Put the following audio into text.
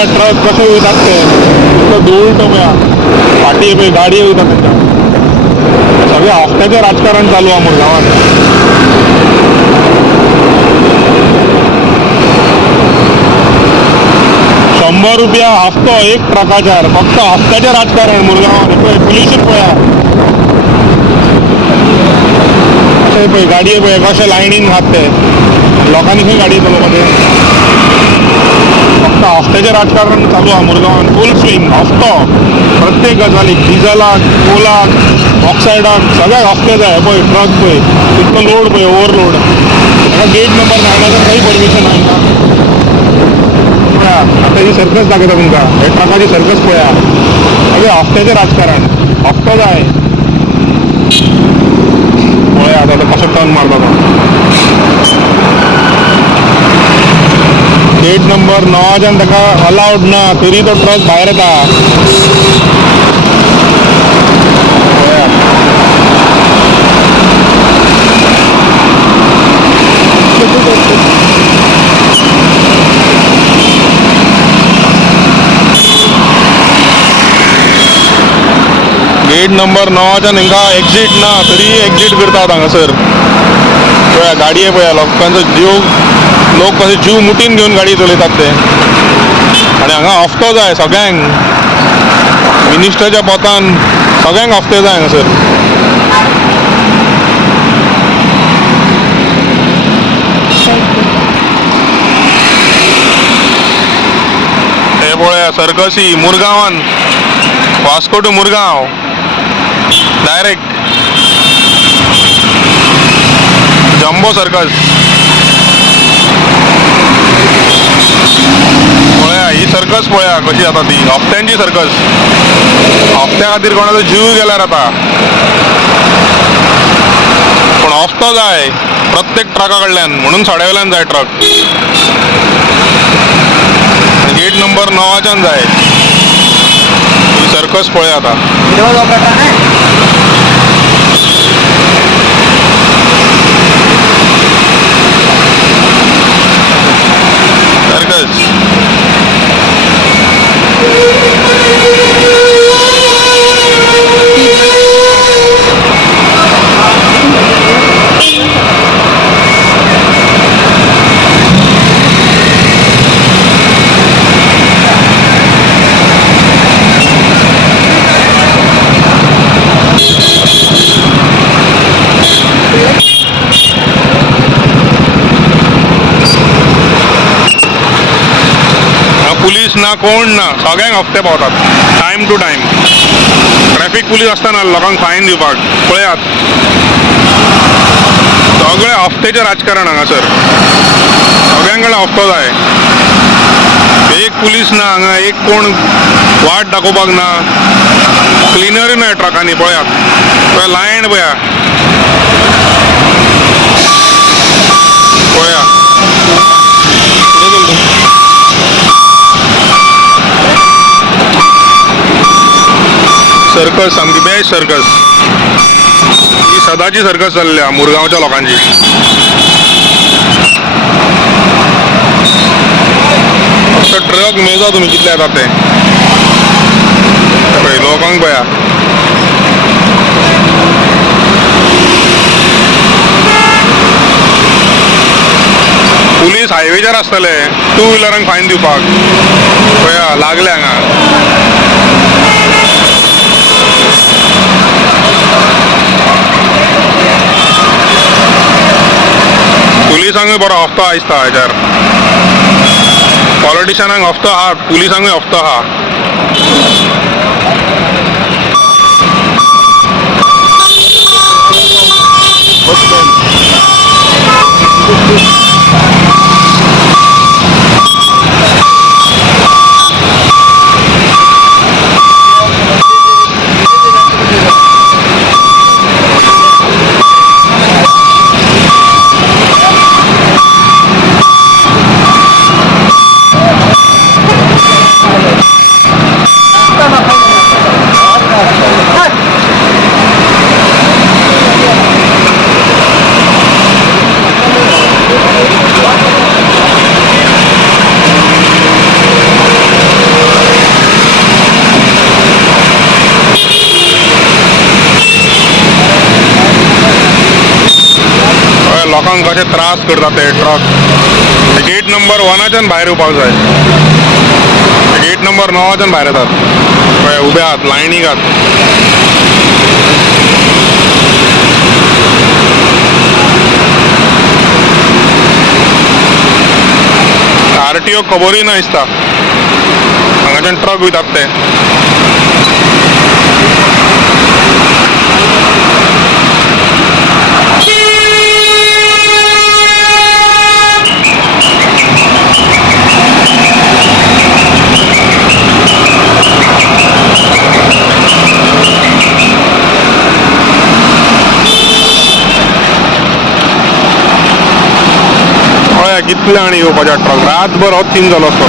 पळया ट्रक कसे वयतात ते धूळ तो पळया फाटी पळय गाडयो वयतात तेंच्या सगळें हफ्त्याचें राजकारण चालू आहा मुरगांवांत. ₹100 हफ्तो एक ट्रकाचेर फक्त हफ्त्याचें राजकारण मुरगांवांत. पळय पोल्युशन पळया अशें पळय गाडये पळय कशे लायनीन आहात ते लोकांनी खंय गाडये चलोवपाचें. फक्त हफ्त्याचें राजकारण चालू आहा मुरगांवांत फूल स्विंग हफ्तो प्रत्येक गजालीक डिझलाक कोलाक ऑक्सायडाक सगळ्याक हफ्ते जाय. पळय ट्रक पळय इतलो लोड पळय ओवरलोड ताका गेट नंबर 9 काही परमिशन आयना. पळया आतां ही सर्कस दाखयता तुमकां हे ट्रकाची सर्कस पळया सगळें हफ्त्याचें राजकारण हफ्तो जाय. पळया आतां कसो टर्न मारता तो गेट नंबर 9 ताका अलाउड ना तरी तो ट्रक भायर येता. गेट नंबर 9 हिंगा एक्झिट ना तरी एक्झिट करतात हांगासर. पळया गाडये पळया लोकांचो लोक कशे जीव मुठीन घेवन गाडी चलयतात ते आनी हांगा हफ्तो जाय सगळ्यांक. मिनिस्टरच्या पोतान सगळ्यांक हफ्ते जाय हांगासर. हे पळया सर्कसी मुरगांवान Vasco to Murgaon direct jumbo circus. पळया ही सर्कस पळया कशी जाता ती हफ्त्यांची सर्कस. हफ्त्या खातीर कोणाचो जीव गेल्यार जाता पूण हफ्तो जाय प्रत्येक ट्रका कडल्यान म्हणून सड्यावयल्यान जाय ट्रक. गेट नंबर 9 जाय ही सर्कस पळया आता. सर्कस पुलीस ना कोण ना सगळ्यांक हफ्ते पावतात time to time. Traffic police आसतना लोकांक फायन दिवपाक पळयात सगळे हफ्त्याचें राजकारण हांगासर. सगळ्यां कडेन हफ्तो जाय. एक पुलीस ना हांगा एक कोण वाट दाखोवपाक ना. क्लिनरूय ना ट्रकांनी पळयात लायन पळया पळया. सर्कस सामकी बेस्ट सर्कस ही सदांची सर्कस चल्ल्या मुरगांवच्या लोकांची. फक्त ट्रक मेजा तुमी कितले येतात ते पळय लोकांक पळया. पुलीस हायवेचेर आसतले 2 व्हिलरांक फायन दिवपाक पळया लागले हांगा. पुलिसांकूय बरो हफ्तो आसता हाच्यार. पॉलिटिशनांक हफ्तो आहा पुलिसांकूय हफ्तो आहा. लोकांक कशे त्रास करतात ते ट्रक. गेट नंबर 1च्यान भायर येवपाक जाय. गेट नंबर 9च्यान भायर येतात. पळय उबे आहात लायनीक आहात. RTO खबरूय ना दिसता हांगाच्यान ट्रक वयतात ते. कितले आनी येवपाचे ट्रक रातभर हो थीम जालो आसतलो.